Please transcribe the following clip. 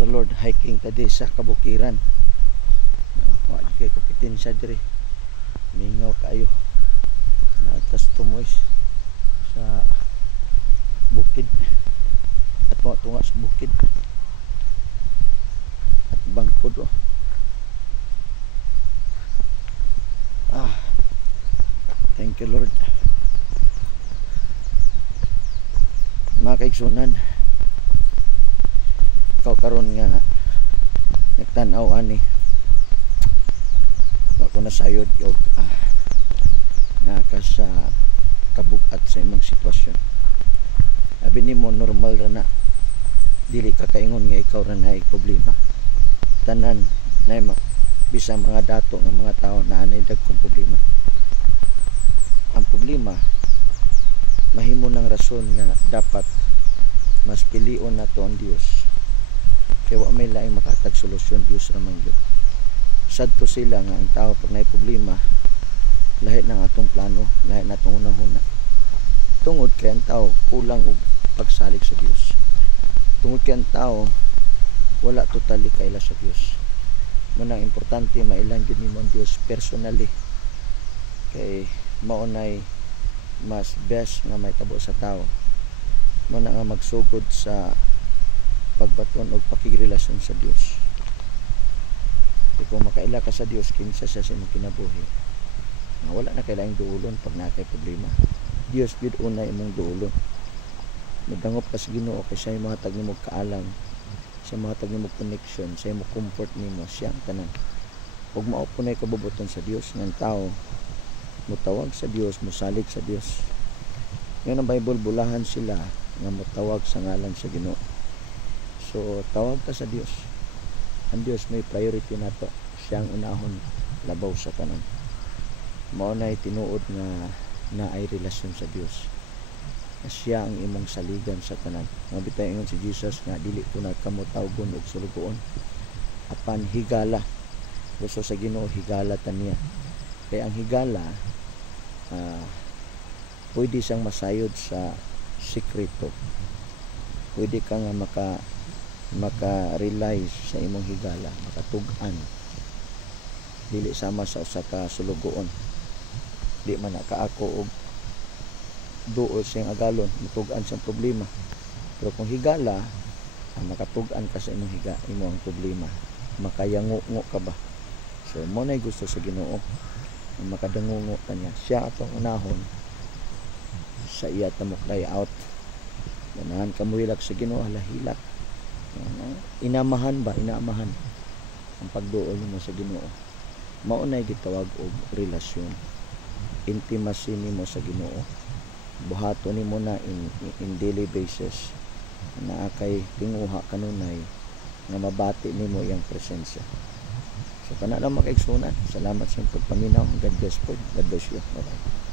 the Lord, hiking tadi sa kabukiran. Wa kay kompetensya diri. Mingaw kayo. Natas tumoy sa bukid. At tunga sa bukid. At bangkod oh. Thank you Lord. Mga kaigsunan, ikaw karon nga nagtanaw ani ako nasayod og nga ka sa kabugat sa imong sitwasyon. Abi nimo normal ra na, dili ka kaingon nga ikaw ra na problema. Tanan na bisang mga dato nga mga tao na anay dagkong problema. Ang problema mahimo ng rason nga dapat mas pilion nato ang Dios. Kaya wa may laing makatag solusyon, Dios ramang gyud. Sadto sila nga ang tao pag nay problema, lahi ng atong plano, lahi natong unahuna. Tungod kay ang tao kulang og pagsalig sa Dios. Tungod kay ang tao wala totally kaila sa Dios. Manang importante mailang gyud nimo ang Dios personally. Kay mao nay mas best nga may tabo sa tao. Mao na nga magsugod sa pagbaton og pakigrelasyon sa Dios. Kung makaila ka sa Dios, kinsa siya sa imong kinabuhi, nga wala na kailangang duulon pag nakay problema. Dios gyud una imong duulon. Madangop ka sa Ginoo kay siya mahatag nimo kaalam, siya mahatag nimo connection, siya mo comfort nimo, siya ang tanan. Ug mao po nay kabubuton sa Dios ng tao mutawag sa Dios, musalig sa Dios. Ngayon ang Bible, bulahan sila nga mutawag sa ngalan sa Ginoo. So tawag ka sa Dios. Ang Dios may priority nato, siyang unahon labaw sa tanan. Mao nay tinuod nga naay relasyon sa Dios. Siya ang imong saligan sa tanan. Mabitay ingon si Jesus nga dili ko na kamo tawgon og sulugoon. Apan higala. Gusto sa Ginoo higala taniya. Kaya ang higala pwede siyang masayod sa sikreto. Pwede ka nga maka-realize sa imong higala, makatug-an. Dili sama sa usa ka sulugoon. Di man nakaako og duol siyang agalon, matug-an siyang problema. Pero kung higala, makatug-an ka sa imong problema, makayango-ngo ka ba. So mo nay gusto sa Ginoo, makadangungo ta niya. Siya atong unahon sa iya tamok lay out. Ganahan ka muhilak sa Ginoo, hilak. Inamahan ang pagduol mo sa Ginoo. Mao nay gitawag og relasyon, intimacy nimo sa Ginoo. Buhaton nimo na in daily basis na kay tinguha kanunay nga mabati nimo iyang presensya. So kana lang makaigsunan. Salamat sa pagpaminaw. God bless po. God bless you. Bye-bye.